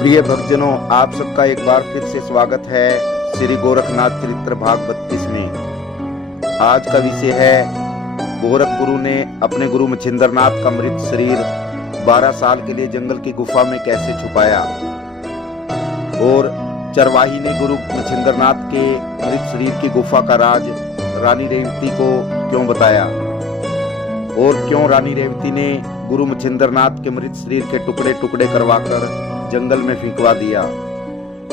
प्रिय भक्तजनों, आप सबका एक बार फिर से स्वागत है श्री गोरखनाथ चरित्र भाग 32 में। आज का विषय है गोरख गुरु ने अपने गुरु मच्छिंद्रनाथ का मृत शरीर 12 साल के लिए जंगल की गुफा में कैसे छुपाया और चरवाही ने गुरु मच्छिंद्रनाथ के मृत शरीर की गुफा का राज रानी रेवती को क्यों बताया और क्यों रानी रेवती ने गुरु मच्छिंद्रनाथ के मृत शरीर के टुकड़े टुकड़े करवाकर जंगल में फेंकवा दिया।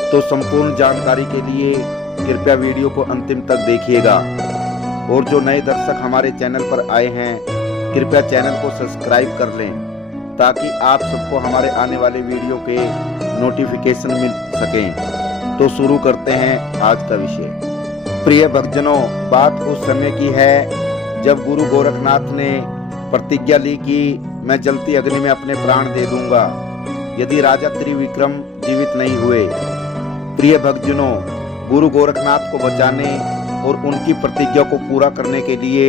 तो संपूर्ण जानकारी के लिए कृपया वीडियो को अंतिम तक देखिएगा और जो नए दर्शक हमारे चैनल पर आए हैं कृपया चैनल को सब्सक्राइब कर लें ताकि आप सबको हमारे आने वाले वीडियो के नोटिफिकेशन मिल सकें। तो शुरू करते हैं आज का विषय। प्रिय भक्तजनों, बात उस समय की है जब गुरु गोरखनाथ ने प्रतिज्ञा ली कि मैं जलती अग्नि में अपने प्राण दे दूंगा यदि राजा त्रिविक्रम जीवित नहीं हुए। प्रिय भक्तजनों, गुरु गोरखनाथ को बचाने और उनकी प्रतिज्ञा को पूरा करने के लिए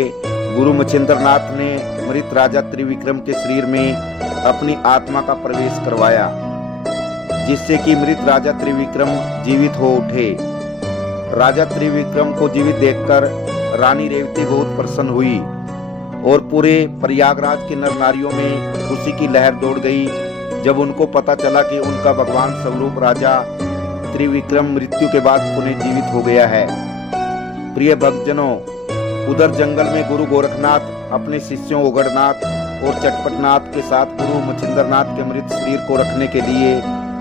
गुरु मच्छिंद्रनाथ ने मृत राजा त्रिविक्रम के शरीर में अपनी आत्मा का प्रवेश करवाया, जिससे कि मृत राजा त्रिविक्रम जीवित हो उठे। राजा त्रिविक्रम को जीवित देखकर रानी रेवती बहुत प्रसन्न हुई और पूरे प्रयागराज के नर नारियों में खुशी की लहर दौड़ गई जब उनको पता चला कि उनका भगवान स्वरूप राजा त्रिविक्रम मृत्यु के बाद पुनः जीवित हो गया है। प्रिय भक्तजनों, उधर जंगल में गुरु गोरखनाथ अपने शिष्यों ओगड़नाथ और चटपटनाथ के साथ गुरु मच्छिंद्रनाथ के मृत शरीर को रखने के लिए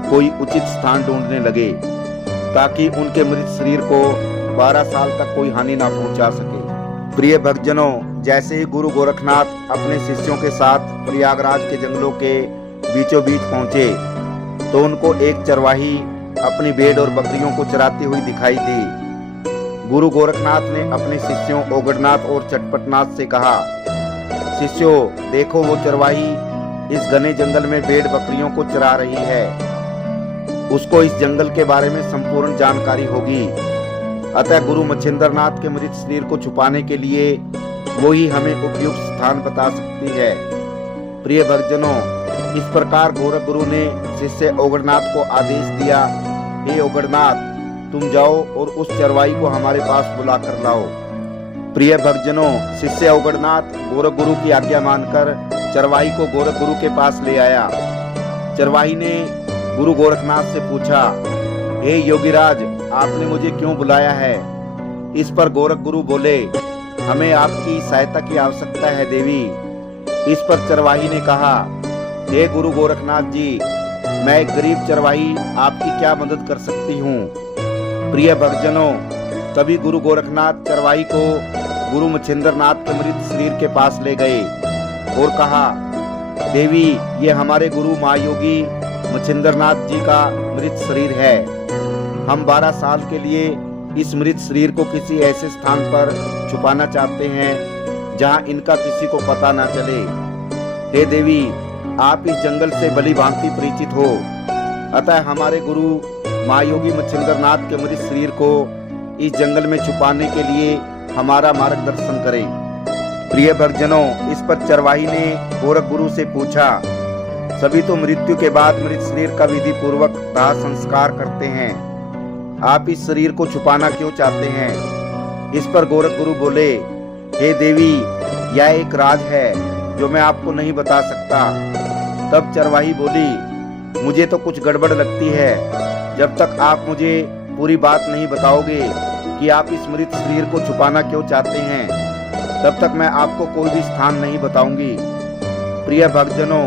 कोई उचित स्थान ढूंढने लगे ताकि उनके मृत शरीर को 12 साल तक कोई हानि ना पहुंचा सके। प्रिय भक्तजनों, जैसे ही गुरु गोरखनाथ अपने शिष्यों के साथ प्रयागराज के जंगलों के बीचों बीच पहुंचे तो उनको एक चरवाही अपनी भेड़ और बकरियों को चराती हुई दिखाई दी। गुरु गोरखनाथ ने अपने शिष्यों ओगड़नाथ और चटपटनाथ से कहा, शिष्यों देखो वो चरवाही इस घने जंगल में भेड़ बकरियों को चरा रही है। उसको इस जंगल के बारे में संपूर्ण जानकारी होगी, अतः गुरु मच्छिंद्रनाथ के मृत शरीर को छुपाने के लिए वो ही हमें उपयुक्त स्थान बता सकती है। प्रिय भक्तजनों, इस प्रकार गोरख गुरु ने शिष्य ओगड़नाथ को आदेश दिया, हे ओगड़नाथ तुम जाओ और उस चरवाही को हमारे पास बुला कर लाओ। प्रिय भक्तजनों, शिष्य ओगड़नाथ गोरख गुरु की आज्ञा मानकर चरवाही को गोरख गुरु के पास ले आया। चरवाही ने गुरु गोरखनाथ से पूछा, हे योगीराज आपने मुझे क्यों बुलाया है? इस पर गोरख गुरु बोले, हमें आपकी सहायता की आवश्यकता है देवी। इस पर चरवाही ने कहा, हे गुरु गोरखनाथ जी, मैं एक गरीब चरवाही आपकी क्या मदद कर सकती हूँ। प्रिय भक्तजनों, तभी गुरु गोरखनाथ चरवाही को गुरु मच्छिंद्रनाथ के मृत शरीर के पास ले गए और कहा, देवी ये हमारे गुरु महायोगी मच्छिंद्रनाथ जी का मृत शरीर है। हम 12 साल के लिए इस मृत शरीर को किसी ऐसे स्थान पर छुपाना चाहते हैं जहां इनका किसी को पता ना चले। हे देवी, आप इस जंगल से भली भांति परिचित हो, अतः हमारे गुरु महायोगी मच्छिंद्रनाथ के मृत शरीर को इस जंगल में छुपाने के लिए हमारा मार्गदर्शन करें। प्रिय भक्तजनों, इस पर चरवाही ने गोरख गुरु से पूछा, सभी तो मृत्यु के बाद मृत शरीर का विधि पूर्वक दाह संस्कार करते हैं, आप इस शरीर को छुपाना क्यों चाहते हैं? इस पर गोरख गुरु बोले, हे देवी यह एक राज है जो मैं आपको नहीं बता सकता। तब चरवाही बोली, मुझे तो कुछ गड़बड़ लगती है, जब तक आप मुझे पूरी बात नहीं बताओगे कि आप इस मृत शरीर को छुपाना क्यों चाहते हैं तब तक मैं आपको कोई भी स्थान नहीं बताऊंगी। प्रिय भक्तजनों,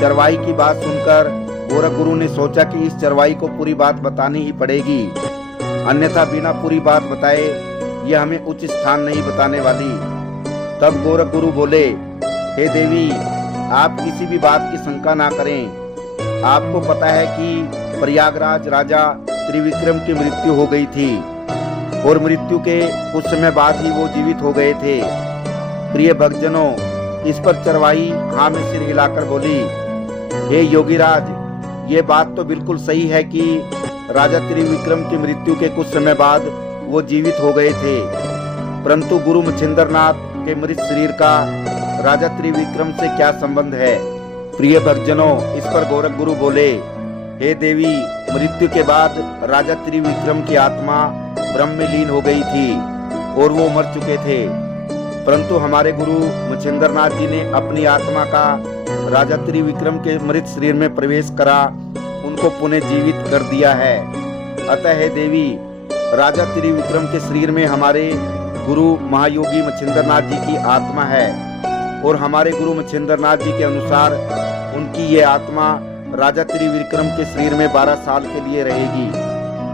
चरवाही की बात सुनकर गोरख गुरु ने सोचा कि इस चरवाही को पूरी बात बतानी ही पड़ेगी, अन्यथा बिना पूरी बात बताए यह हमें उचित स्थान नहीं बताने वाली। तब गोरख गुरु बोले, हे देवी आप किसी भी बात की शंका ना करें। आपको पता है कि प्रयागराज राजा त्रिविक्रम की मृत्यु हो गई थी और मृत्यु के कुछ समय बाद ही वो जीवित हो गए थे। प्रिय भक्तजनों, इस पर चरवाही हाँ में सिर हिलाकर बोली, हे योगीराज ये बात तो बिल्कुल सही है कि राजा त्रिविक्रम की मृत्यु के कुछ समय बाद वो जीवित हो गए थे, परंतु गुरु मच्छिंद्रनाथ के मृत शरीर का राजा त्रिविक्रम से क्या संबंध है? प्रिय भक्तजनों, इस पर गोरख गुरु बोले, हे देवी, मृत्यु के बाद राजा त्रिविक्रम की आत्मा ब्रह्म में लीन हो गई थी और वो मर चुके थे, परंतु हमारे गुरु मच्छिंद्रनाथ जी ने अपनी आत्मा का राजा त्रिविक्रम के मृत शरीर में प्रवेश करा उनको पुनः जीवित कर दिया है। अतः हे देवी, राजा त्रिविक्रम के शरीर में हमारे गुरु महायोगी मच्छिंद्रनाथ जी की आत्मा है और हमारे गुरु मच्छिंद्रनाथ जी के अनुसार उनकी ये आत्मा राजा त्रिविक्रम के शरीर में 12 साल के लिए रहेगी।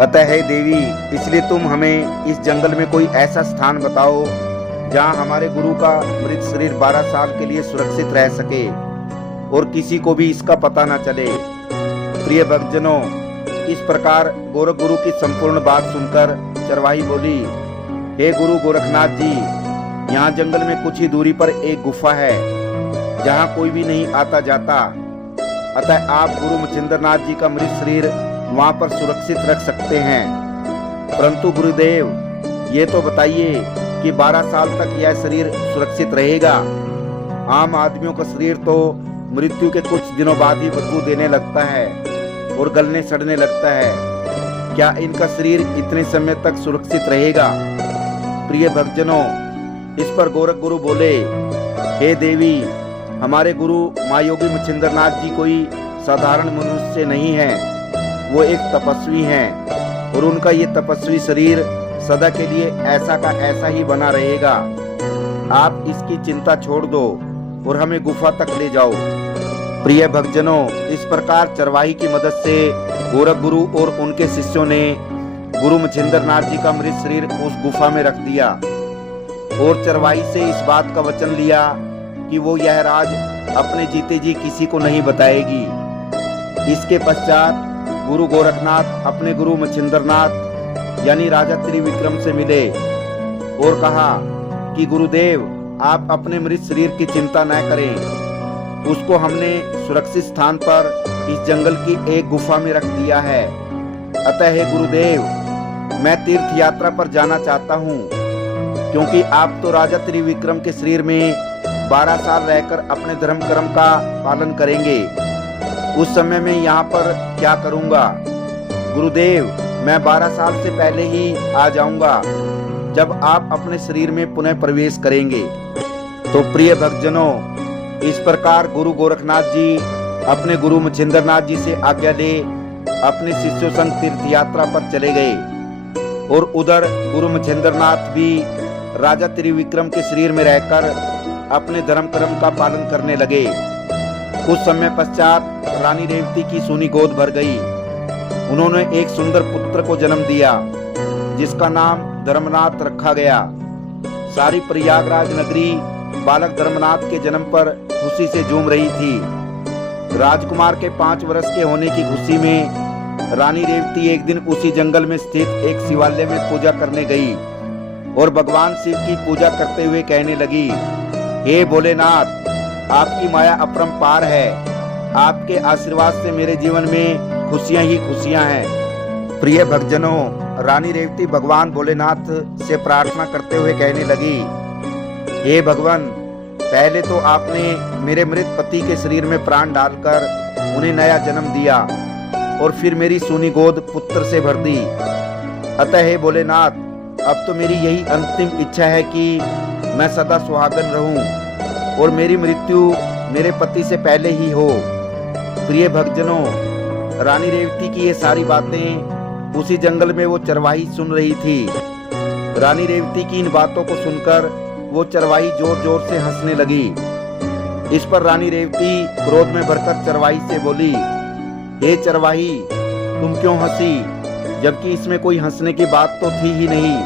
अतः हे देवी, इसलिए तुम हमें इस जंगल में कोई ऐसा स्थान बताओ जहां हमारे गुरु का मृत शरीर 12 साल के लिए सुरक्षित रह सके और किसी को भी इसका पता न चले। प्रिय भक्तजनों, इस प्रकार गोरख गुरु की संपूर्ण बात सुनकर चरवाही बोली, हे गुरु गोरखनाथ जी, यहाँ जंगल में कुछ ही दूरी पर एक गुफा है जहाँ कोई भी नहीं आता जाता, अतः आप गुरु मच्छिंद्रनाथ जी का मृत शरीर वहाँ पर सुरक्षित रख सकते हैं। परंतु गुरुदेव, ये तो बताइए कि 12 साल तक यह शरीर सुरक्षित रहेगा? आम आदमियों का शरीर तो मृत्यु के कुछ दिनों बाद ही बदबू देने लगता है और गलने सड़ने लगता है, क्या इनका शरीर इतने समय तक सुरक्षित रहेगा? प्रिय भक्तजनों, इस पर गोरख गुरु बोले, हे देवी, हमारे गुरु महायोगी मच्छिंद्रनाथ जी कोई साधारण मनुष्य नहीं है, वो एक तपस्वी हैं और उनका ये तपस्वी शरीर सदा के लिए ऐसा का ऐसा ही बना रहेगा। आप इसकी चिंता छोड़ दो और हमें गुफा तक ले जाओ। प्रिय भक्तजनों, इस प्रकार चरवाही की मदद से गोरख गुरु और उनके शिष्यों ने गुरु मच्छिंद्रनाथ जी का मृत शरीर उस गुफा में रख दिया और चरवाही से इस बात का वचन लिया कि वो यह राज अपने जीते जी किसी को नहीं बताएगी। इसके पश्चात गुरु गोरखनाथ अपने गुरु मच्छिंद्रनाथ यानी राजा त्रिविक्रम से मिले और कहा कि गुरुदेव, आप अपने मृत शरीर की चिंता न करें, उसको हमने सुरक्षित स्थान पर इस जंगल की एक गुफा में रख दिया है। अतः हे गुरुदेव, मैं तीर्थ यात्रा पर जाना चाहता हूँ, क्योंकि आप तो राजा त्रिविक्रम के शरीर में 12 साल रहकर अपने धर्म कर्म का पालन करेंगे। उस समय में यहाँ पर क्या करूँगा? गुरुदेव, मैं 12 साल से पहले ही आ जाऊँगा, जब आप अपने शरीर में पुनः प्रवेश करेंगे। तो प्रिय भक्तजनों, इस प्रकार गुरु गोरखनाथ जी अपने गुरु मच्छिंद्रनाथ जी से आज्ञा ले अपने शिष्यों संग तीर्थ यात्रा पर चले गए और उधर गुरु मच्छिंद्रनाथ भी राजा त्रिविक्रम के शरीर में रहकर अपने धर्म कर्म का पालन करने लगे। कुछ समय पश्चात रानी रेवती की सूनी गोद भर गई। उन्होंने एक सुंदर पुत्र को जन्म दिया, जिसका नाम धर्मनाथ रखा गया। सारी प्रयागराज नगरी बालक धर्मनाथ के जन्म पर खुशी से झूम रही थी। राजकुमार के 5 वर्ष के होने की खुशी में रानी रेवती एक दिन उसी जंगल में स्थित एक शिवालय में पूजा करने गई और भगवान शिव की पूजा करते हुए कहने लगी, हे भोलेनाथ, आपकी माया अपरंपार है, आपके आशीर्वाद से मेरे जीवन में खुशियां ही खुशियां हैं। प्रिय भक्तजनों, रानी रेवती भगवान भोलेनाथ से प्रार्थना करते हुए कहने लगी, हे भगवान, पहले तो आपने मेरे मृत पति के शरीर में प्राण डालकर उन्हें नया जन्म दिया और फिर मेरी सूनी गोद पुत्र से भर दी। अतः हे भोलेनाथ, अब तो मेरी यही अंतिम इच्छा है कि मैं सदा सुहागन रहूं और मेरी मृत्यु मेरे पति से पहले ही हो। प्रिय भक्तजनों, रानी रेवती की ये सारी बातें उसी जंगल में वो चरवाही सुन रही थी। रानी रेवती की इन बातों को सुनकर वो चरवाही जोर जोर से हंसने लगी। इस पर रानी रेवती क्रोध में भरकर चरवाही से बोली, हे चरवाही, तुम क्यों हंसी, जबकि इसमें कोई हंसने की बात तो थी ही नहीं।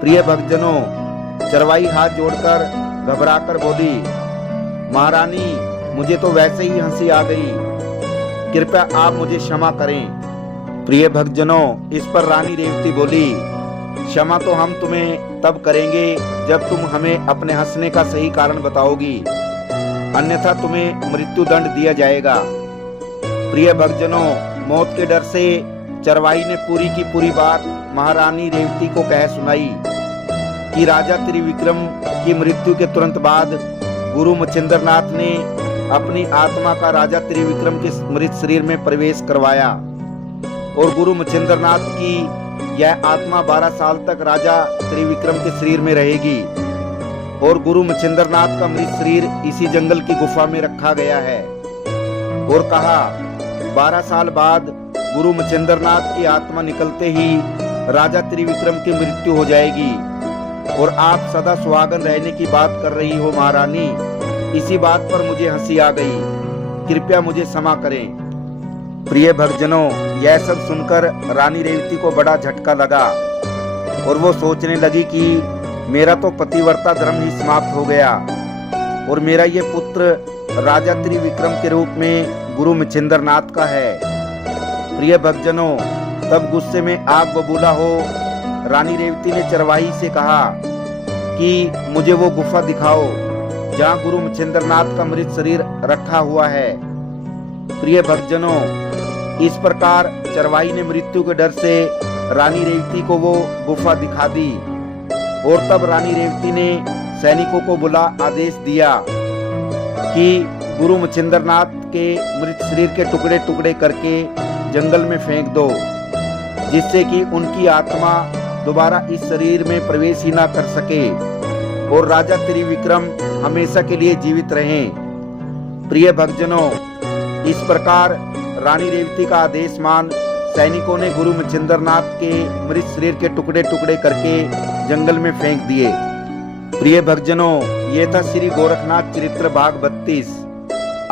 प्रिय भक्तजनों, चरवाही हाथ जोड़कर घबराकर बोली, महारानी, मुझे तो वैसे ही हंसी आ गई, कृपया आप मुझे क्षमा करें। प्रिय भक्तजनों, इस पर रानी रेवती बोली, क्षमा तो हम तुम्हें तब करेंगे जब तुम हमें अपने हंसने का सही कारण बताओगी, अन्यथा तुम्हें मृत्यु दंड दिया जाएगा। प्रिय भक्तजनों, मौत के डर से चरवाही ने पूरी की पूरी बात महारानी रेवती को कह सुनाई कि राजा त्रिविक्रम की मृत्यु के तुरंत बाद गुरु मच्छिंद्रनाथ ने अपनी आत्मा का राजा त्रिविक्रम के मृत शरीर में प्रवेश करवाया और गुरु मच्छिंद्रनाथ की यह आत्मा 12 साल तक राजा त्रिविक्रम के शरीर में रहेगी और गुरु मच्छिंद्रनाथ का मृत शरीर इसी जंगल की गुफा में रखा गया है। और कहा 12 साल बाद गुरु मच्छिंद्रनाथ की आत्मा निकलते ही राजा त्रिविक्रम की मृत्यु हो जाएगी और आप सदा सुहागन रहने की बात कर रही हो महारानी। इसी बात पर मुझे हंसी आ गई, कृपया मुझे क्षमा करें। प्रिय भक्तजनों, यह सब सुनकर रानी रेवती को बड़ा झटका लगा और वो सोचने लगी कि मेरा तो पतिव्रता धर्म ही समाप्त हो गया और मेरा ये पुत्र राजा त्रिविक्रम के रूप में गुरु मच्छिंद्रनाथ का है। प्रिय भक्तजनों, तब गुस्से में आग बबूला हो रानी रेवती ने चरवाही से कहा कि मुझे वो गुफा दिखाओ जहाँ गुरु मच्छिंद्रनाथ का मृत शरीर रखा हुआ है। प्रिय भक्तजनों, इस प्रकार चरवाही ने मृत्यु के डर से रानी रेवती को वो गुफा दिखा दी और तब रानी रेवती ने सैनिकों को बुला आदेश दिया कि गुरु मच्छिंद्रनाथ के मृत शरीर के टुकड़े टुकड़े करके जंगल में फेंक दो, जिससे कि उनकी आत्मा दोबारा इस शरीर में प्रवेश ही ना कर सके और राजा त्रिविक्रम हमेशा के लिए जीवित रहें। प्रिय भक्तजनों, इस प्रकार रानी रेवती का आदेश मान सैनिकों ने गुरु मच्छिंद्रनाथ के मृत शरीर के टुकड़े टुकड़े करके जंगल में फेंक दिए। प्रिय भक्तजनों, ये था श्री गोरखनाथ चरित्र भाग 32।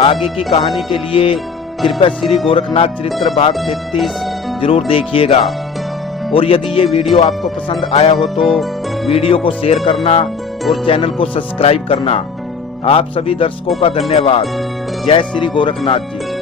आगे की कहानी के लिए कृपया श्री गोरखनाथ चरित्र भाग 33 जरूर देखिएगा और यदि ये वीडियो आपको पसंद आया हो तो वीडियो को शेयर करना और चैनल को सब्सक्राइब करना। आप सभी दर्शकों का धन्यवाद। जय श्री गोरखनाथ जी।